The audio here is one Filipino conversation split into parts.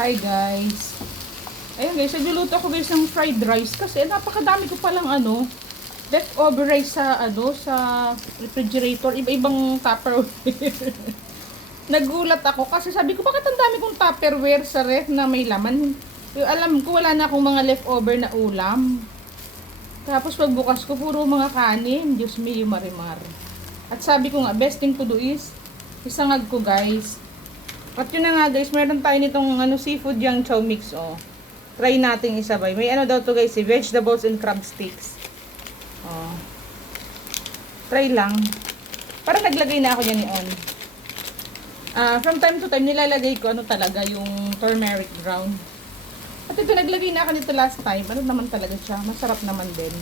Hi guys. Ayun guys, nagluluto ako guys ng fried rice kasi napakadami ko palang leftover rice sa refrigerator, iba-ibang Tupperware. Nagulat ako kasi sabi ko bakit ang dami kong Tupperware sa ref na may laman. Yung alam ko wala na akong mga leftover na ulam. Tapos pagbukas ko puro mga kanin, Diyos me, marimar. At sabi ko nga, best thing to do is isangag ko guys. At yun na nga guys, meron tayo nitong seafood yung chow mix Try nating isabay. May daw to guys, vegetables and crab sticks. Try lang. Parang naglagay na ako niyan ni On. From time to time nilalagay ko talaga yung turmeric ground. At ito naglagay na ako nito last time. Ano naman talaga siya? Masarap naman din.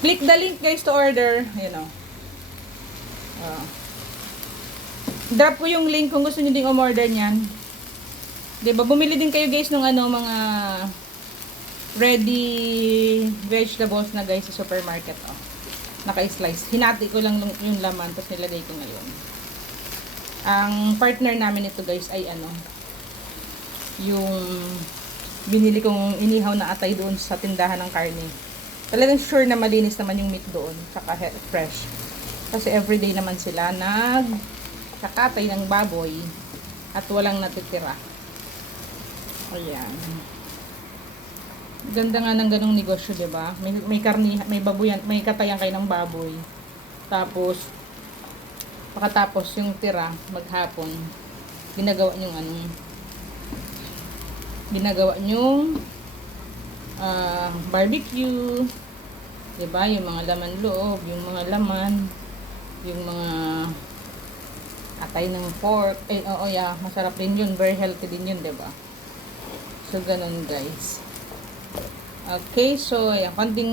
Click the link guys to order. Ayan drop ko yung link kung gusto niyo ding umorder niyan. 'Di ba? Bumili din kayo guys ng mga ready vegetables na guys sa supermarket Naka-slice. Hinati ko lang yung laman tapos nilagay ko ngayon. Ang partner namin ito guys ay yung binili kong inihaw na atay doon sa tindahan ng karne. Talagang sure na malinis naman yung meat doon, saka fresh. Kasi everyday naman sila kakatay ng baboy at walang natitira. Ayan. Ganda nga ng ganong negosyo, 'di ba? May karni, may baboyan, may katayan kayo ng baboy. Tapos pagkatapos yung tira maghapon, ginagawa nyong barbecue. 'Di ba? Yung mga laman loob, yung mga laman, yung mga atay ng pork. Masarap din yun. Very healthy din yun, diba? So, ganun, guys. Okay, so, ayan. Konting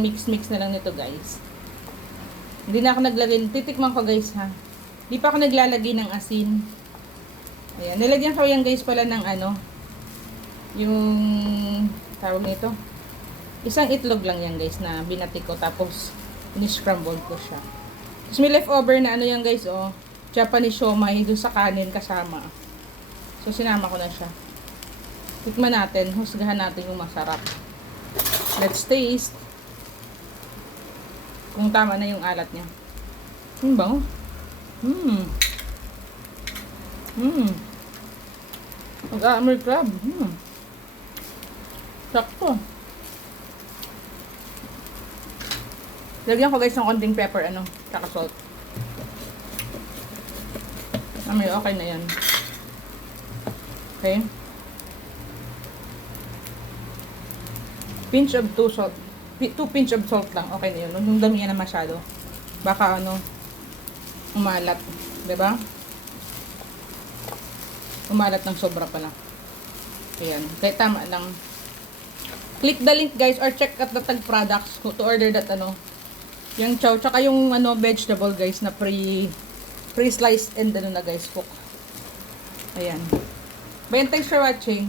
mix-mix na lang nito, guys. Hindi na ako naglagay. Titikman ko, guys, ha. Hindi pa ako naglalagay ng asin. Ayan. Nilagyan ko yan, guys, pala ng yung tawag nito. Isang itlog lang yan, guys, na binati ko. Tapos, ni-scramble ko siya. Tapos, may leftover na yan, guys, Japanese siomai doon sa kanin kasama. So, sinama ko na siya. Tikman natin. Husgahan natin yung masarap. Let's taste. Kung tama na yung alat niya. Bango. Mag-aamoy crab. Sakto. Lagyan ko guys ng konting pepper, tsaka salt. Okay na yan. Okay. Pinch of 2 salt. 2 pinch of salt lang. Okay na yun. Yung dami na masyado. Baka umalat. Diba? Umalat ng sobra pala. Ayan. Kaya tama lang. Click the link guys or check at the tag products to order that yung chow. Tsaka yung vegetable guys na pre-sliced and na guys cook. Ayan. Thanks for watching.